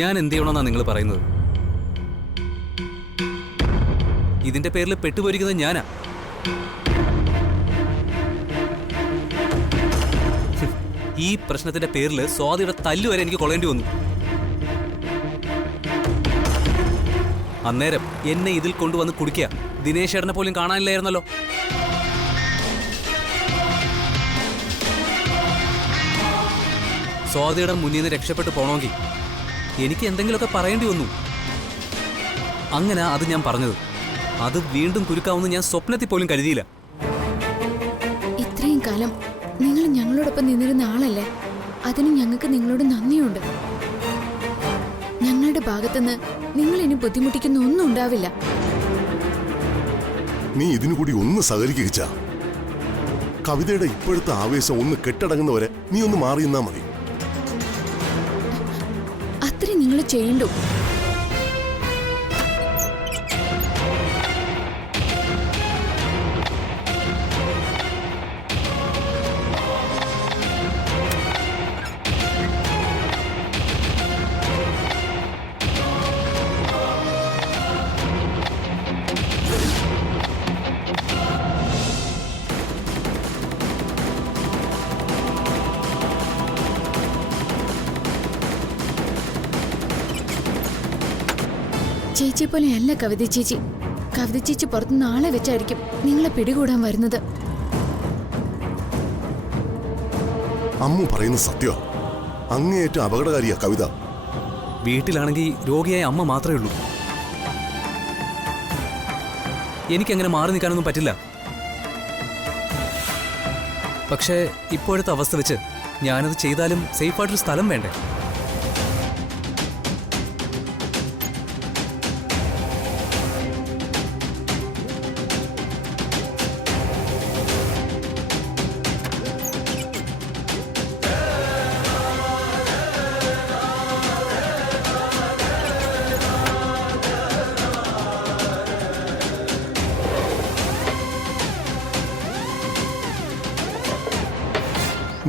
ഞാൻ എന്ത് ചെയ്യണമെന്നാ നിങ്ങൾ പറയുന്നത്? ഇതിന്റെ പേരിൽ പെട്ടുപോയിരിക്കുന്നത് ഞാനാ. ഈ പ്രശ്നത്തിന്റെ പേരിൽ സ്വാതിയുടെ തല്ലുവരെ എനിക്ക് കൊള്ളേണ്ടി വന്നു. അന്നേരം എന്നെ ഇതിൽ കൊണ്ടുവന്ന് കുടിക്കുക ദിനേശ് ചേട്ടനെ പോലും കാണാനില്ലായിരുന്നല്ലോ. സ്വാതിയുടെ മുന്നിൽ നിന്ന് രക്ഷപ്പെട്ടു പോണമെങ്കിൽ എനിക്ക് എന്തെങ്കിലുമൊക്കെ പറയേണ്ടി വന്നു. അങ്ങനെ അത് ഞാൻ പറഞ്ഞത്. അത് വീണ്ടും കുരുക്കാവുന്ന ഞാൻ സ്വപ്നത്തിൽ പോലും കരുതിയില്ല. ഇത്രയും കാലം നിങ്ങൾ ഞങ്ങളോടൊപ്പം നിന്നിരുന്ന ആളല്ലേ, അതിന് ഞങ്ങൾക്ക് നിങ്ങളോട് നന്ദിയുണ്ട്. ഞങ്ങളുടെ ഭാഗത്തുനിന്ന് നിങ്ങൾ ഇനി ബുദ്ധിമുട്ടിക്കുന്ന ഒന്നും ഉണ്ടാവില്ല. നീ ഇതിനു കൂടി ഒന്ന് സഹകരിക്കുക. കവിതയുടെ ഇപ്പോഴത്തെ ആവേശം ഒന്ന് കെട്ടടങ്ങുന്നവരെ നീ ഒന്ന് മാറിയെന്നാ മതി. അത്രയും നിങ്ങൾ ചെയ്യണ്ടു. ചേച്ചിയെ പോലെയല്ല കവിത ചേച്ചി. കവിത ചേച്ചി പുറത്തുനിന്ന് ആളെ വെച്ചായിരിക്കും നിങ്ങളെ പിടികൂടാൻ വരുന്നത്. അമ്മു പറയുന്ന സത്യ. അങ്ങേയറ്റം അപകടകാരിയാ കവിത. വീട്ടിലാണെങ്കിൽ രോഗിയായ അമ്മ മാത്രമേ ഉള്ളൂ. എനിക്കങ്ങനെ മാറി നിൽക്കാനൊന്നും പറ്റില്ല. പക്ഷേ ഇപ്പോഴത്തെ അവസ്ഥ വെച്ച് ഞാനത് ചെയ്താലും സേഫായിട്ടൊരു സ്ഥലം വേണ്ടേ?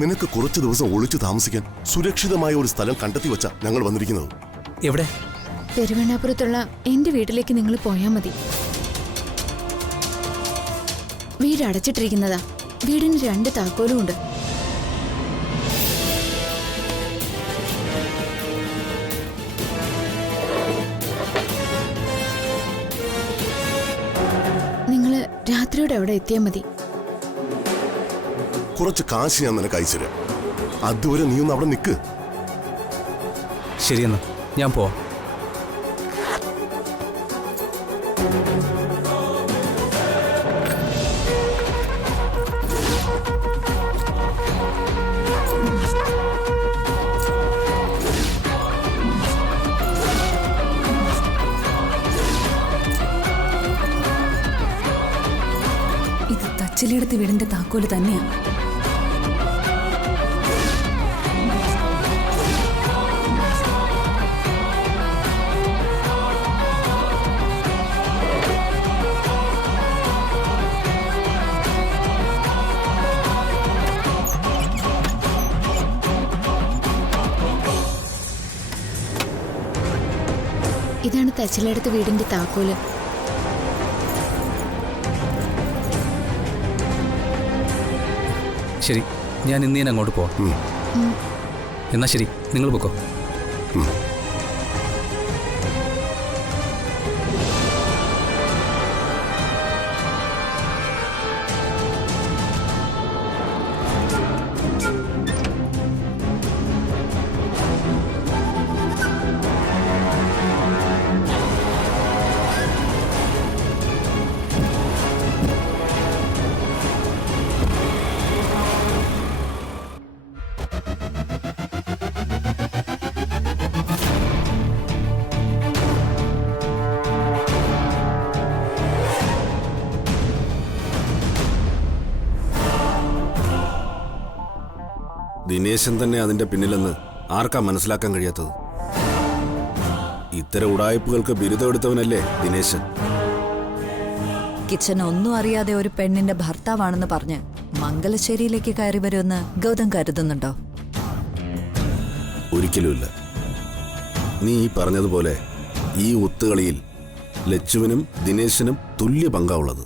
നിനക്ക് കുറച്ചു ദിവസം ഒളിച്ചു താമസിക്കാൻ സുരക്ഷിതമായ ഒരു സ്ഥലം കണ്ടെത്തി വെച്ചാ ഞങ്ങൾ വന്നിരിക്കുന്നത്. എവിടെ? പെരുവണ്ണാപുരത്തുള്ള എന്റെ വീട്ടിലേക്ക് നിങ്ങൾ പോയാൽ മതി. വീട് അടച്ചിട്ടിരിക്കുന്നതാ. വീടിന് 2 താക്കോലും ഉണ്ട്. നിങ്ങള് രാത്രിയോടെ അവിടെ എത്തിയാൽ മതി. കുറച്ച് കാശ് ഞാൻ നിനക്ക് അയച്ചുതരാം. അതുവരെ നീ ഒന്ന് അവിടെ നിൽക്ക്. ശരിയെന്നാ ഞാൻ പോവാം. ഇത് തച്ചിലെടുത്ത് വീടിന്റെ താക്കോല് തന്നെയാ. ഇതാണ് തച്ചിലെടുത്ത് വീടിന്റെ താക്കോല്. ശരി, ഞാൻ ഇന്ന് തന്നെ അങ്ങോട്ട് പോവാം. എന്നാ ശരി, നിങ്ങൾ പൊക്കോ. ദിനേശൻ തന്നെ അതിന്റെ പിന്നിലെന്ന് ആർക്കാ മനസ്സിലാക്കാൻ കഴിയാത്തത്? ഇത്തരം ഉടായ്പകൾക്ക് ബിരുദം എടുത്തവനല്ലേ ദിനേശൻ? കിച്ചൻ ഒന്നും അറിയാതെ ഒരു പെണ്ണിന്റെ ഭർത്താവാണെന്ന് പറഞ്ഞ് മംഗലശ്ശേരിയിലേക്ക് കയറി വരുമെന്ന് ഗൗതം കരുതുന്നുണ്ടോ? ഒരിക്കലുമില്ല. നീ ഈ പറഞ്ഞതുപോലെ ഈ ഒത്തുകളിയിൽ ലച്ചുവിനും ദിനേശിനും തുല്യ പങ്കാവുള്ളത്.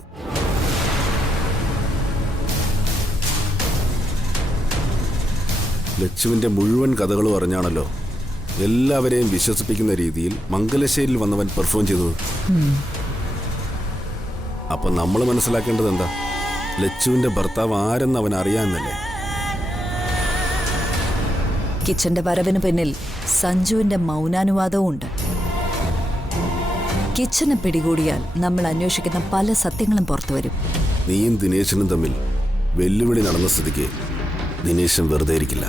ലച്ചുവിന്റെ മുഴുവൻ കഥകളും അറിഞ്ഞാണല്ലോ എല്ലാവരെയും വിശ്വസിപ്പിക്കുന്ന രീതിയിൽ മംഗലശ്ശേരിയിൽ വന്നവൻ പെർഫോം ചെയ്തത്. അപ്പൊ നമ്മൾ മനസ്സിലാക്കേണ്ടത് എന്താ? ലച്ചുവിന്റെ ഭർത്താവ് ആരെന്ന് അവൻ അറിയാമെന്നല്ലേ? കിച്ചന്റെ വരവിന് പിന്നിൽ സഞ്ജുവിന്റെ മൗനാനുവാദവും ഉണ്ട്. കിച്ചനെ പിടികൂടിയാൽ നമ്മൾ അന്വേഷിക്കുന്ന പല സത്യങ്ങളും പുറത്തുവരും. നീയും ദിനേശനും തമ്മിൽ വെല്ലുവിളി നടന്ന സ്ഥിതിക്ക് ദിനേശൻ വെറുതെ ഇരിക്കില്ല.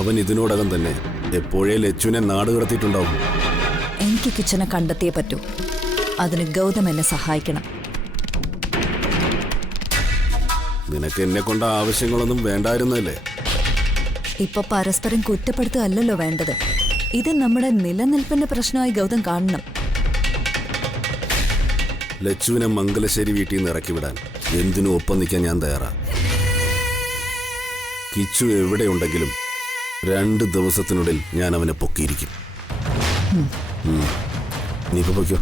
അവൻ ഇതിനോടകം തന്നെ എപ്പോഴേ ലച്ചുവിനെ നാട് കടത്തിയിട്ടുണ്ടാവും. എനിക്ക് കിച്ചനെ കണ്ടെത്തിയേ പറ്റൂ. അതിന് ഗൗതം എന്നെ സഹായിക്കണം. നിനക്ക് എന്നെ കൊണ്ട ആവശ്യങ്ങളൊന്നും വേണ്ടായിരുന്നല്ലേ? ഇപ്പൊ പരസ്പരം കുറ്റപ്പെടുത്തുകയല്ലോ വേണ്ടത്. ഇത് നമ്മുടെ നിലനിൽപ്പിന്റെ പ്രശ്നമായി ഗൗതം കാണണം. ലച്ചുവിനെ മംഗലശ്ശേരി വീട്ടിൽ നിന്ന് ഇറക്കി വിടാൻ എന്തിനും ഒപ്പം നിൽക്കാൻ ഞാൻ തയ്യാറാ. കിച്ചു എവിടെയുണ്ടെങ്കിലും 2 ദിവസത്തിനുള്ളിൽ ഞാൻ അവനെ പൊക്കിയിരിക്കും. നീ ഇപ്പൊ പൊയ്ക്കോ.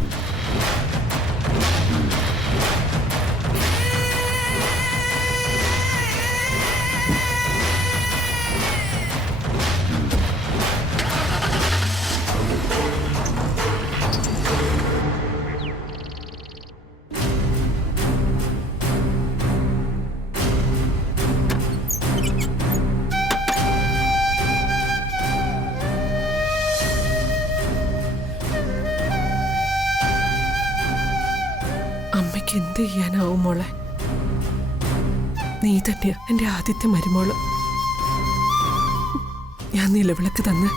അമ്മയ്ക്ക് എന്ത് ചെയ്യാനാവും മോളെ? നീ തന്നെയാ എൻ്റെ ആദ്യത്തെ മരുമോള്. ഞാൻ നിലവിളക്ക് തന്ന്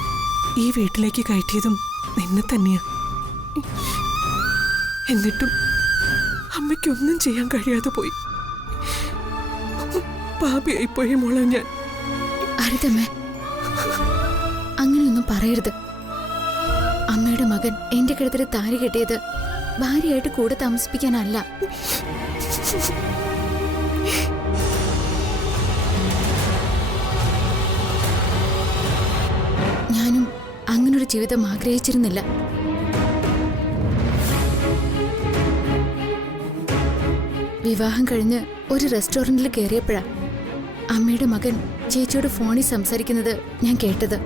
ഈ വീട്ടിലേക്ക് കയറ്റിയതും നിന്നെ തന്നെയാ. എന്നിട്ടും അമ്മയ്ക്കൊന്നും ചെയ്യാൻ കഴിയാതെ പോയി. പാപിയായിപ്പോയി മോളെ ഞാൻ. അരുതമ്മേ, അങ്ങനെയൊന്നും പറയരുത്. അമ്മയുടെ മകൻ എന്റെ കഴുത്തിൽ താരി കെട്ടിയത് ഭാര്യയായിട്ട് കൂടെ താമസിപ്പിക്കാനല്ല. ഞാനും അങ്ങനൊരു ജീവിതം ആഗ്രഹിച്ചിരുന്നില്ല. വിവാഹം കഴിഞ്ഞ് ഒരു റെസ്റ്റോറന്റിൽ കയറിയപ്പോഴാ അമ്മയുടെ മകൻ ചേച്ചിയോട് ഫോണിൽ സംസാരിക്കുന്നത് ഞാൻ കേട്ടത്.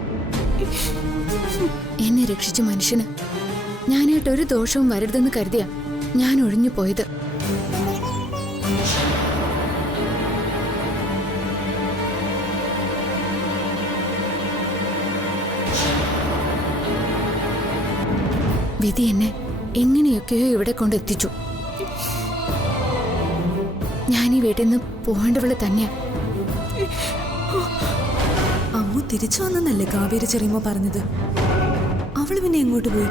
എന്നെ രക്ഷിച്ച മനുഷ്യന് ഞാനായിട്ട് ഒരു ദോഷവും വരരുതെന്ന് കരുതിയാ ഞാൻ ഒഴിഞ്ഞു പോയത്. വിധി എന്നെ എങ്ങനെയൊക്കെയോ ഇവിടെ കൊണ്ടെത്തിച്ചു. ഞാൻ ഈ വീട്ടിൽ നിന്ന് പോകേണ്ടവള് തന്നെയാ. അമ്മു തിരിച്ചു വന്നെന്നല്ലേ കാവേരി ചെറിയമ്മ പറഞ്ഞത്? അവള് പിന്നെ എങ്ങോട്ട് പോയി?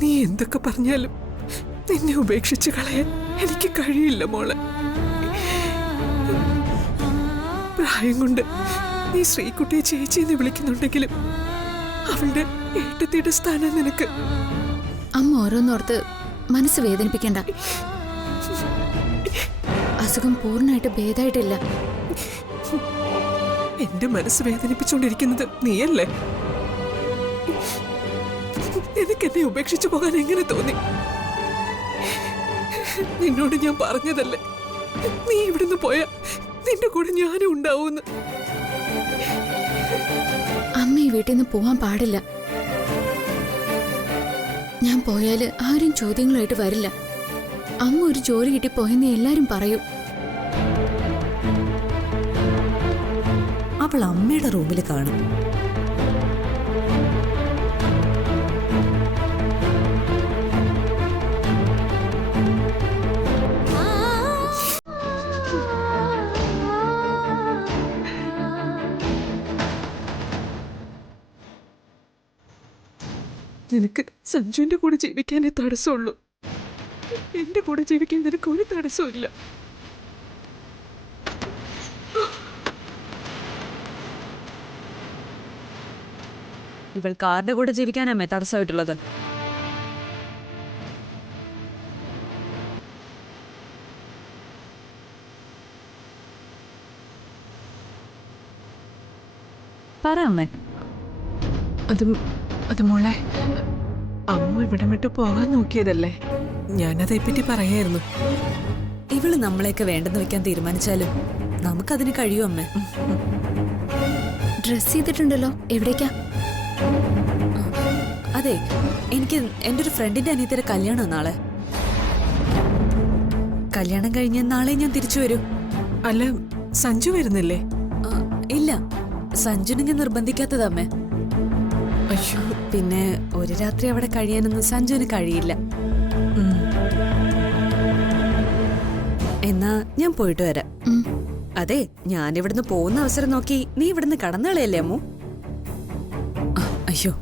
നീ എന്തൊക്കെ പറഞ്ഞാലും നിന്നെ ഉപേക്ഷിച്ച് കളയാൻ എനിക്ക് കഴിയില്ല മോളെ. പ്രായം കൊണ്ട് നീ ശ്രീകുട്ടിയെ ചേച്ചി എന്ന് വിളിക്കുന്നുണ്ടെങ്കിലും അവളുടെ ഏട്ടത്തിയുടെ സ്ഥാനം നിനക്ക്. അമ്മ ഓരോന്നോർത്ത് മനസ്സ് വേദനിപ്പിക്കണ്ട. അസുഖം പൂർണ്ണമായിട്ട് ഭേദമായിട്ടില്ല. എന്റെ മനസ്സ് വേദനിപ്പിച്ചുകൊണ്ടിരിക്കുന്നത് നീയല്ലേ? എനിക്ക് എന്നെ ഉപേക്ഷിച്ചു പോകാൻ എങ്ങനെ തോന്നി? നിന്നോട് ഞാൻ പറഞ്ഞതല്ലേ, നീ ഇവിടുന്ന് പോയാ നിന്റെ കൂടെ ഞാനും ഉണ്ടാവൂന്ന്. അമ്മ ഈ വീട്ടിൽ നിന്ന് പോവാൻ പാടില്ല. ഞാൻ പോയാല് ആരും ചോദ്യങ്ങളായിട്ട് വരില്ല. അമ്മ ഒരു ജോലി കിട്ടി പോയെന്ന് എല്ലാരും പറയും. അവൾ അമ്മയുടെ റൂമിൽ കാണും. നിനക്ക് സഞ്ജുവിന്റെ കൂടെ ജീവിക്കാനേ തടസ്സമുള്ളൂ. എന്റെ കൂടെ ജീവിക്കാൻ നിനക്ക് ഒരു തടസ്സവും ഇല്ല. ഇവൾക്ക് ആരുടെ കൂടെ ജീവിക്കാനമ്മേ തടസ്സമായിട്ടുള്ളത്? പറ അമ്മേ. അത് മോളെ, അമ്മ ഇവിടം വിട്ട് പോകാൻ നോക്കിയതല്ലേ, ഞാനതേപ്പറ്റി പറയായിരുന്നു. ഇവള് നമ്മളെയൊക്കെ വേണ്ടെന്ന് വെക്കാൻ തീരുമാനിച്ചാലും നമുക്കതിന് കഴിയും അമ്മേ. ഡ്രസ് ചെയ്തിട്ടുണ്ടല്ലോ, എവിടേക്കാ? അതെ, എനിക്ക് എൻ്റെ ഒരു ഫ്രണ്ടിന്റെ അനിയത്തിയുടെ കല്യാണം നാളെ. കല്യാണം കഴിഞ്ഞ് നാളെ ഞാൻ തിരിച്ചു വരും. അല്ല, സഞ്ജു വരുന്നില്ലേ? ഇല്ല, സഞ്ജുനെ ഞാൻ നിർബന്ധിക്കാത്തതമ്മേ. അയ്യോ, പിന്നെ ഒരു രാത്രി അവിടെ കഴിയാനൊന്നും സഞ്ജുവിന് കഴിയില്ല. എന്നാ ഞാൻ പോയിട്ട് വരാം. അതെ, ഞാൻ ഇവിടുന്ന് പോകുന്ന അവസരം നോക്കി നീ ഇവിടുന്ന് കടന്നുകളയല്ലേ അമ്മു? അയ്യോ,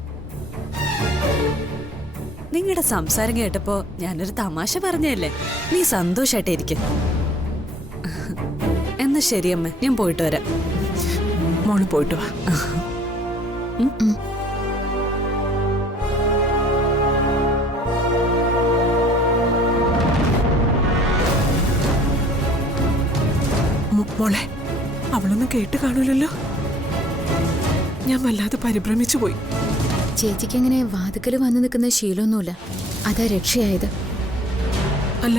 നിങ്ങളുടെ സംസാരം കേട്ടപ്പോ ഞാനൊരു തമാശ പറഞ്ഞല്ലേ. നീ സന്തോഷായിട്ടിരിക്കും. എന്നാ ശരി അമ്മ, ഞാൻ പോയിട്ട് വരാം. മോള് പോയിട്ട് വാ. മോളെ, അവളൊന്നും കേട്ട് കാണൂലല്ലോ. ഞാൻ വല്ലാതെ പരിഭ്രമിച്ചു പോയി. ചേച്ചിക്ക് എങ്ങനെ വാതുക്കല് വന്നു നിൽക്കുന്ന ശീലമൊന്നുമില്ല, അതാ രക്ഷയായത്. അല്ല,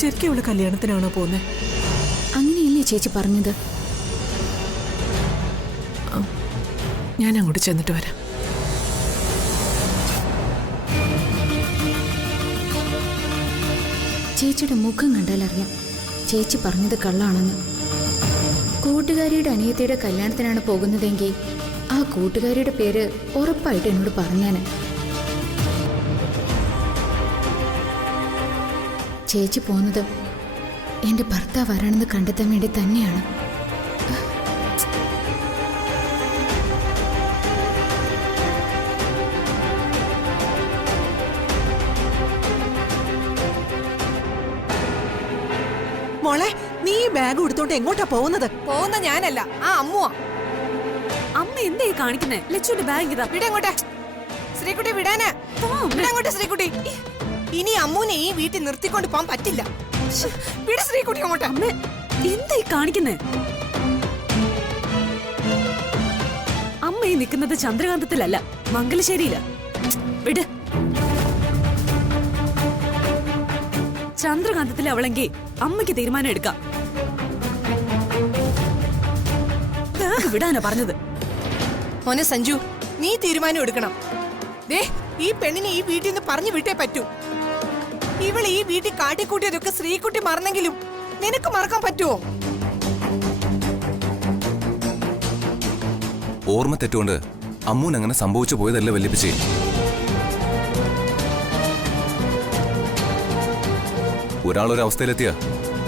ശരിക്കും അവള് കല്യാണത്തിനാണോ പോകുന്നത്? അങ്ങനെയല്ലേ ചേച്ചി പറഞ്ഞത്? ഞാൻ അങ്ങോട്ട് ചെന്നിട്ട് വരാം. ചേച്ചിയുടെ മുഖം കണ്ടാൽ അറിയാം ചേച്ചി പറഞ്ഞത് കള്ളാണെന്ന്. കൂട്ടുകാരിയുടെ അനിയത്തിയുടെ കല്യാണത്തിനാണ് പോകുന്നതെങ്കിൽ ആ കൂട്ടുകാരിയുടെ പേര് ഉറപ്പായിട്ട് എന്നോട് പറഞ്ഞാന്. ചേച്ചി പോകുന്നത് എന്റെ ഭർത്താവ് ആരാണെന്ന് കണ്ടെത്താൻ വേണ്ടി തന്നെയാണ്. മോളെ, നീ ഈ ബാഗ് എടുത്തോണ്ട് എങ്ങോട്ടാ പോകുന്നത്? പോകുന്ന ഞാനല്ല, ആ അമ്മുവാ. അമ്മ എന്തേ കാണിക്കുന്നേ? ലച്ചുവിന്റെ ബാഗ് ഇതാ. വിടങ്ങോട്ടെ ശ്രീകുട്ടി, വിടാന്. വിടങ്ങോട്ടെ ശ്രീകുട്ടി. ഇനി അമ്മുനെ ഈ വീട്ടിൽ നിർത്തിക്കൊണ്ട് പോകാൻ പറ്റില്ല. വിട ശ്രീകുട്ടി അങ്ങോട്ട്. അമ്മ എന്തായി കാണിക്കുന്നേ? അമ്മ ഈ നിൽക്കുന്നത് ചന്ദ്രകാന്തത്തിലല്ല, മംഗലശ്ശേരിയില. വിട്. ചന്ദ്രകാന്തത്തിൽ അവളെങ്കിൽ അമ്മയ്ക്ക് തീരുമാനം എടുക്കാം. വിടാനാ പറഞ്ഞത്. മോനെ സഞ്ജു, നീ തീരുമാനം എടുക്കണം. ദേ, ഈ പെണ്ണിനെ ഈ വീട്ടിൽ നിന്ന് പറഞ്ഞു വിട്ടേ പറ്റൂ. ഇവൾ ഈ വീട്ടിൽ കാട്ടിക്കൂട്ടിയതൊക്കെ ശ്രീകുട്ടി മറന്നെങ്കിലും നിനക്ക് മറക്കാൻ പറ്റുമോ? ഓർമ്മ തെറ്റുകൊണ്ട് അമ്മൂൻ അങ്ങനെ സംഭവിച്ചു പോയതല്ല വല്യപ്പച്ചി. ഒരാളൊരവസ്ഥയിലെത്തിയ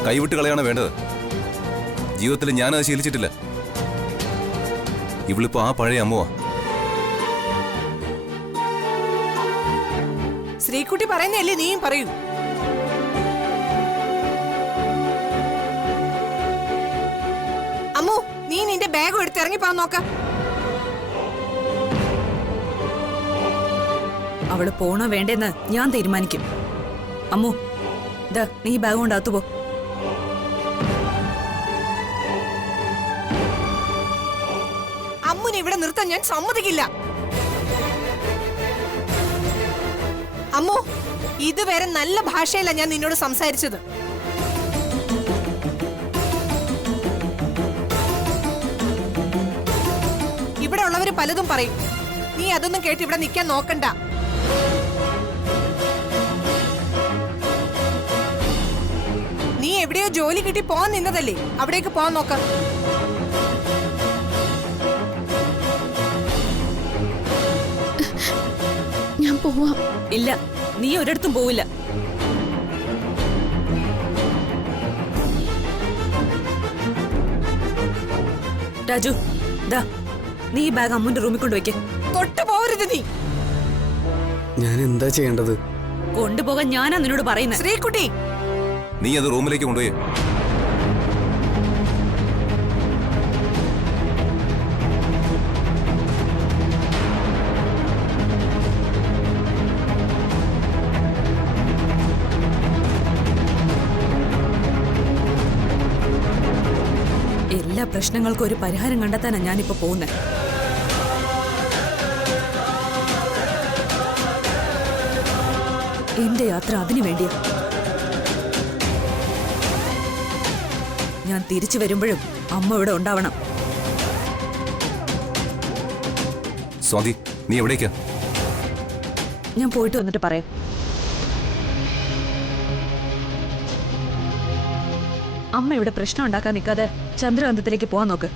കൈവിട്ട് കളയാണ് വേണ്ടത്. ജീവിതത്തിൽ ഞാനത് ശീലിച്ചിട്ടില്ല. ഇവളിപ്പോ ആ പഴയ അമ്മുവാ. ശ്രീകുട്ടി പറയുന്നല്ലേ നീയും പറയൂ. അമ്മു, നീ നിന്റെ ബാഗ് എടുത്ത് ഇറങ്ങിപ്പോ നോക്ക. അവള് പോണോ വേണ്ടെന്ന് ഞാൻ തീരുമാനിക്കും. അമ്മു, ദാ നീ ബാഗ് കൊണ്ട് അകത്തു പോ. അമ്മുനെ ഇവിടെ നിർത്താൻ ഞാൻ സമ്മതിക്കില്ല. അമ്മു, ഇതുവരെ നല്ല ഭാഷയില ഞാൻ നിന്നോട് സംസാരിച്ചത്. ഇവിടെ ഉള്ളവര് പലതും പറയും. നീ അതൊന്നും കേട്ട് ഇവിടെ നിൽക്കാൻ നോക്കണ്ട. നീ എവിടെയോ ജോലി കിട്ടി പോവാൻ നിന്നതല്ലേ, അവിടേക്ക് പോവാൻ നോക്ക. ഞാൻ പോവാം. ഇല്ല, നീ ഒരിടത്തും പോവില്ല. രാജു, ദാ നീ ഈ ബാഗ് അമ്മുന്റെ റൂമിൽ കൊണ്ടുവയ്ക്ക്. തൊട്ടു പോവരുത് നീ. ഞാൻ എന്താ ചെയ്യേണ്ടത്? കൊണ്ടുപോകാൻ ഞാനാ നിന്നോട് പറയുന്നത്. ശ്രീകുട്ടി, നീ അത് റൂമിലേക്ക് കൊണ്ടുപോയി. എല്ലാ പ്രശ്നങ്ങൾക്കും ഒരു പരിഹാരം കണ്ടെത്താനാ ഞാനിപ്പോ പോകുന്നത്. എന്റെ യാത്ര അതിനു വേണ്ടിയാ. ഞാൻ തിരിച്ചു വരുമ്പോഴും അമ്മ ഇവിടെ ഉണ്ടാവണം. സ്വാതി, നീ എവിടേക്കാ? ഞാൻ പോയിട്ട് വന്നിട്ട് പറയാം. അമ്മ ഇവിടെ പ്രശ്നം ഉണ്ടാക്കാൻ നിൽക്കാതെ ചന്ദ്രകാന്തത്തിലേക്ക് പോവാൻ നോക്ക്.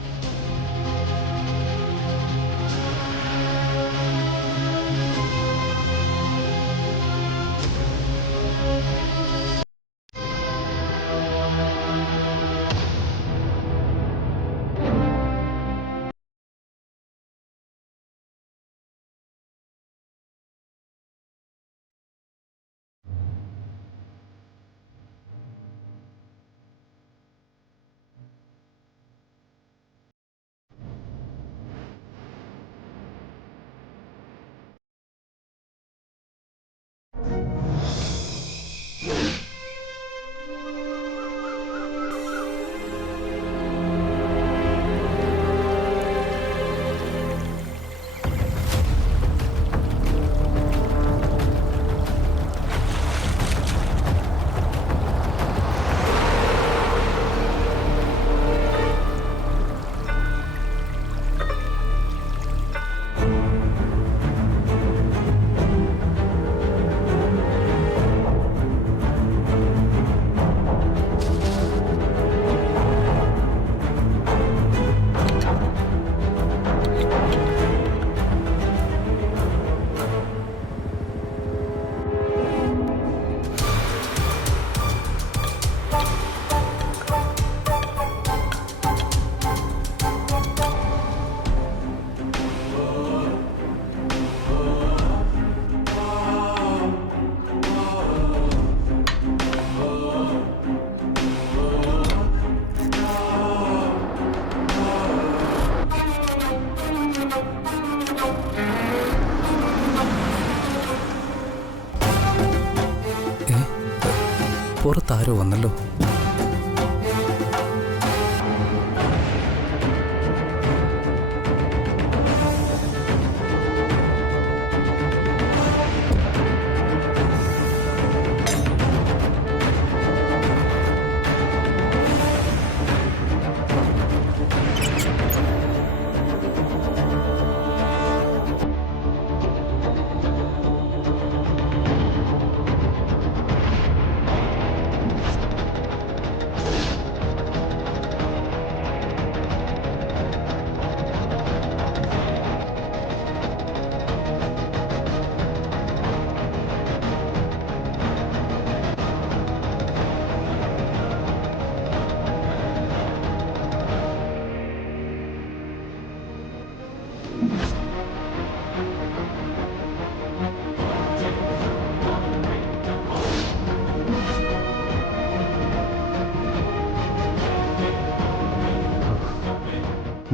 പുറത്താരോ വന്നല്ലോ.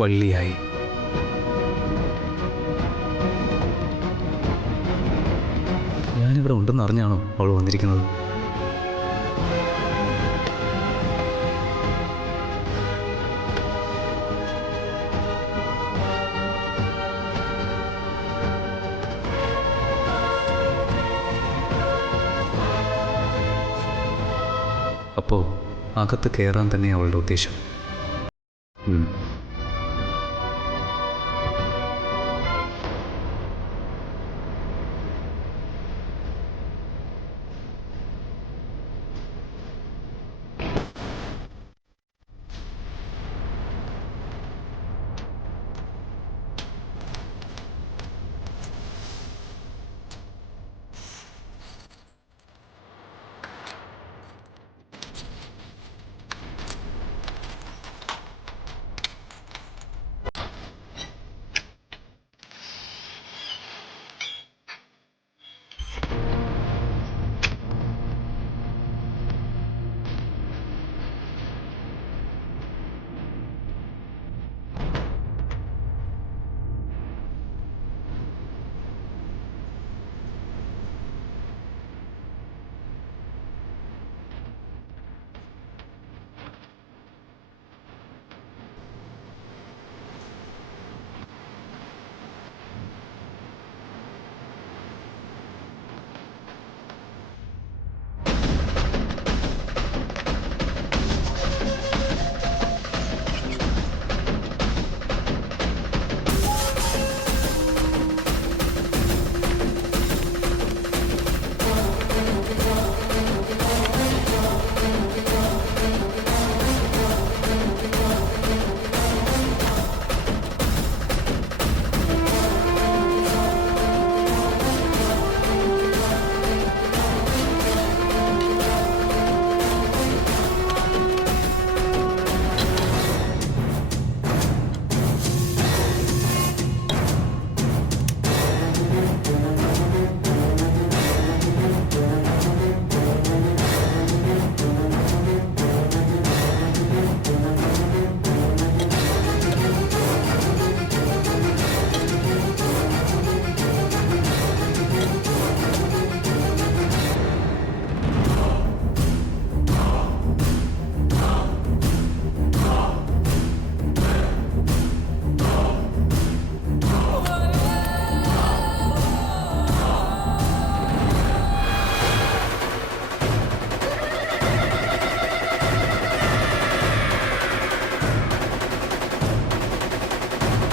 വള്ളിയായി. ഞാനിവിടെ ഉണ്ടെന്ന് അറിഞ്ഞാണോ അവൾ വന്നിരിക്കുന്നത്? അപ്പോൾ അകത്ത് കയറാൻ തന്നെ അവളുടെ ഉദ്ദേശം.